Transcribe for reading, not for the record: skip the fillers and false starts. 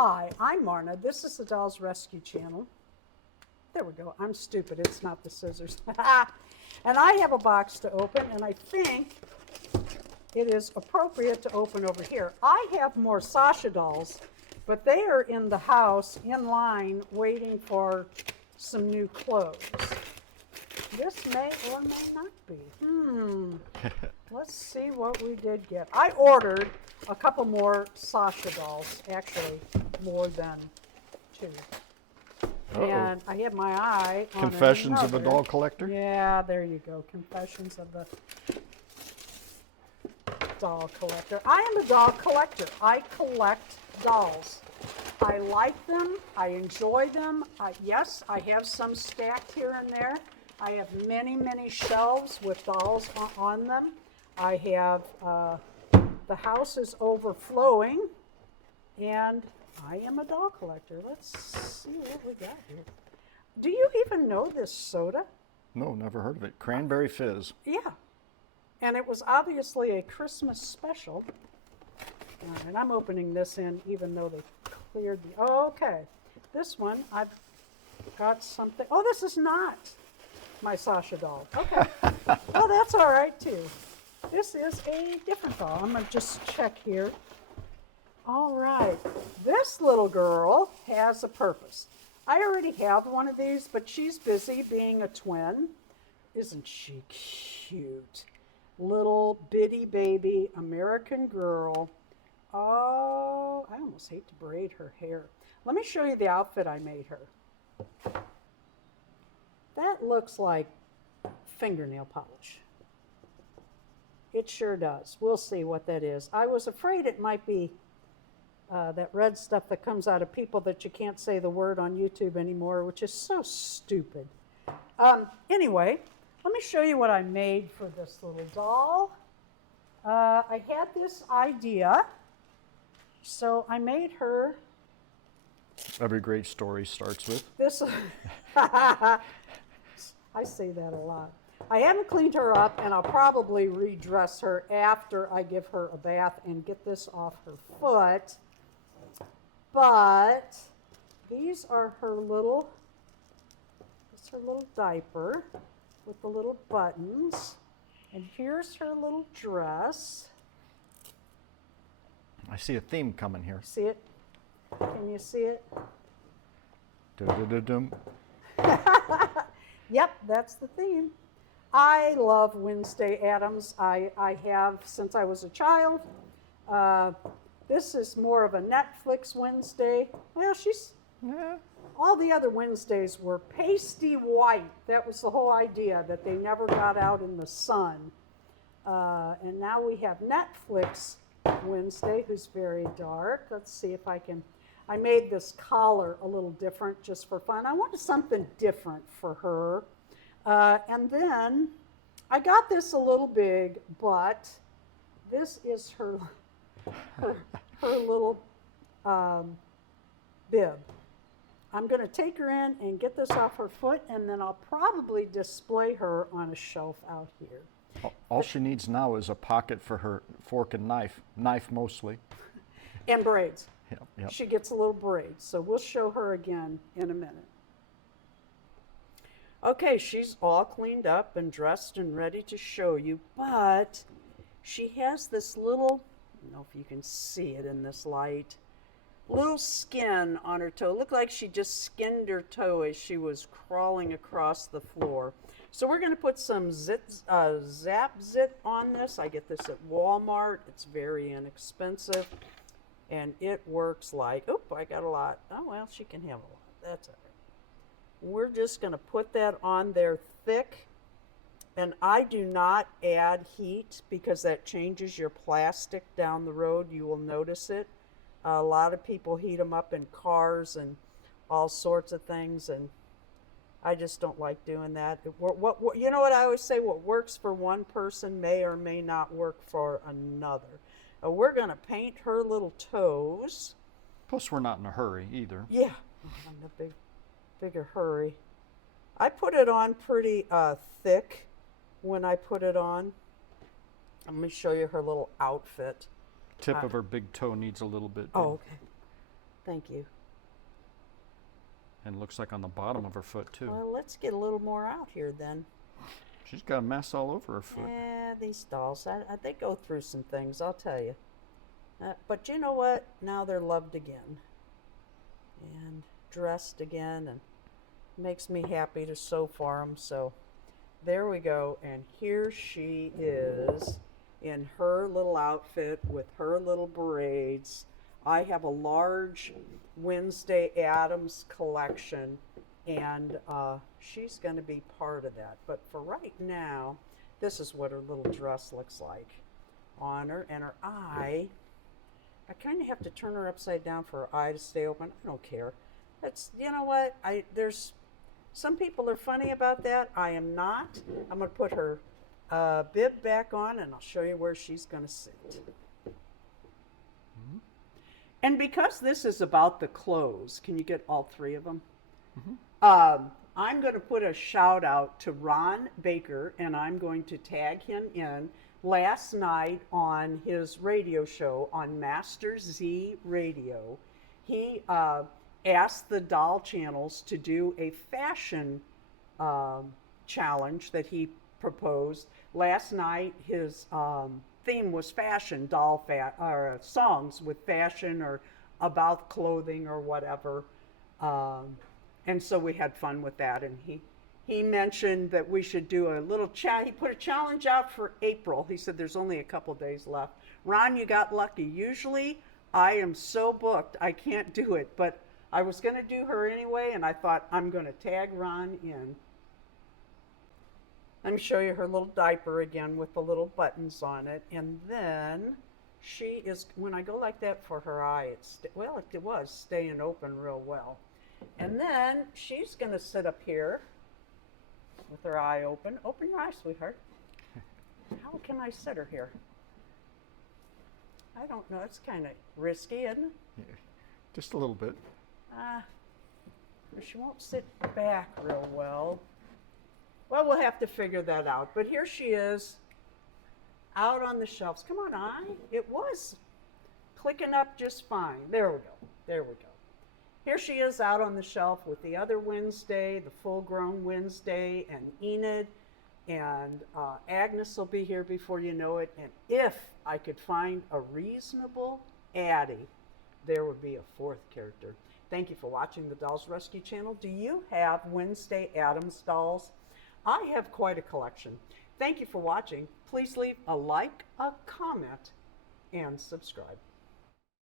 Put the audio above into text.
Hi, I'm Marna. This is the Dolls Rescue Channel. There we go. I'm stupid. It's not the scissors. And I have a box to open, and I think it is appropriate to open over here. I have more Sasha dolls, but they are in the house in line waiting for some new clothes. This may or may not be. Let's see what we did get. I ordered a couple more Sasha dolls, actually more than 2. Uh-oh. And I have my eye on Confessions of a another. Doll Collector? Yeah, there you go. Confessions of the Doll Collector. I am a doll collector. I collect dolls. I like them. I enjoy them. Yes, I have some stacked here and there. I have many, many shelves with dolls on them. I have, the house is overflowing, and I am a doll collector. Let's see what we got here. Do you even know this soda? No, never heard of it. Cranberry Fizz. Yeah. And it was obviously a Christmas special. And I'm opening this in even though they cleared the, oh, okay. This one, I've got something. Oh, this is not my Sasha doll. Okay. Well, that's all right too. This is a different doll. I'm gonna just check here. All right, this little girl has a purpose. I already have one of these, but she's busy being a twin. Isn't she cute? Little bitty baby American girl. Oh, I almost hate to braid her hair. Let me show you the outfit I made her. That looks like fingernail polish. It sure does. We'll see what that is. I was afraid it might be that red stuff that comes out of people that you can't say the word on YouTube anymore, which is so stupid. Anyway, let me show you what I made for this little doll. I had this idea, so I made her. Every great story starts with. This, I say that a lot. I haven't cleaned her up, and I'll probably redress her after I give her a bath and get this off her foot. But these are her little, it's her little diaper with the little buttons. And here's her little dress. I see a theme coming here. See it? Can you see it? Dum-dum-dum-dum. Yep, that's the theme. I love Wednesday Addams. I have since I was a child. This is more of a Netflix Wednesday. Well, all the other Wednesdays were pasty white. That was the whole idea, that they never got out in the sun. And now we have Netflix Wednesday, who's very dark. Let's see if I can. I made this collar a little different just for fun. I wanted something different for her. And then I got this a little big, but this is her little bib. I'm going to take her in and get this off her foot, and then I'll probably display her on a shelf out here. All she needs now is a pocket for her fork and knife mostly. And braids. Yep. She gets a little braid, so we'll show her again in a minute. Okay, she's all cleaned up and dressed and ready to show you, but she has this little, I don't know if you can see it in this light, little skin on her toe. Looked like she just skinned her toe as she was crawling across the floor. So we're going to put some Zap Zit on this. I get this at Walmart. It's very inexpensive, and it works like, oop, I got a lot. Oh, well, she can have a lot. That's all right. We're just going to put that on there thick, and I do not add heat because that changes your plastic down the road. You will notice it. A lot of people heat them up in cars and all sorts of things, and I just don't like doing that. You know what I always say? What works for one person may or may not work for another. We're going to paint her little toes. Plus, we're not in a hurry either. Yeah, I'm in a bigger hurry. I put it on pretty thick when I put it on. Let me show you her little outfit. Tip of her big toe needs a little bit. Oh, okay. Thank you. And looks like on the bottom of her foot too. Well, let's get a little more out here then. She's got a mess all over her foot. Yeah, these dolls, they go through some things, I'll tell you. But you know what? Now they're loved again. And dressed again, and makes me happy to sew for them. So there we go. And here she is in her little outfit with her little braids. I have a large Wednesday Addams collection, and she's going to be part of that. But for right now, this is what her little dress looks like on her. And her eye, I kind of have to turn her upside down for her eye to stay open. I don't care. That's, you know what? There's some people are funny about that. I am not. I'm going to put her bib back on, and I'll show you where she's going to sit. Mm-hmm. And because this is about the clothes, can you get all three of them? Mm-hmm. I'm going to put a shout out to Ron Baker, and I'm going to tag him in. Last night on his radio show on Master Z Radio, he asked the doll channels to do a fashion challenge that he proposed. Last night, his theme was fashion, or songs with fashion or about clothing or whatever. And so we had fun with that. And he mentioned that we should do a little he put a challenge out for April. He said there's only a couple days left. Ron, you got lucky. Usually I am so booked I can't do it, but I was going to do her anyway, and I thought I'm going to tag Ron in. Let me show you her little diaper again with the little buttons on it. And then she is, when I go like that for her eye, it was staying open real well. And then she's going to sit up here with her eye open. Open your eye, sweetheart. How can I sit her here? I don't know. It's kind of risky, isn't it? Yeah, just a little bit. She won't sit back real well. Well, we'll have to figure that out. But here she is, out on the shelves. Come on, eye. It was clicking up just fine. There we go. There we go. Here she is out on the shelf with the other Wednesday, the full-grown Wednesday, and Enid. And Agnes will be here before you know it. And if I could find a reasonable Addie, there would be a fourth character. Thank you for watching the Dolls Rescue Channel. Do you have Wednesday Addams dolls? I have quite a collection. Thank you for watching. Please leave a like, a comment, and subscribe.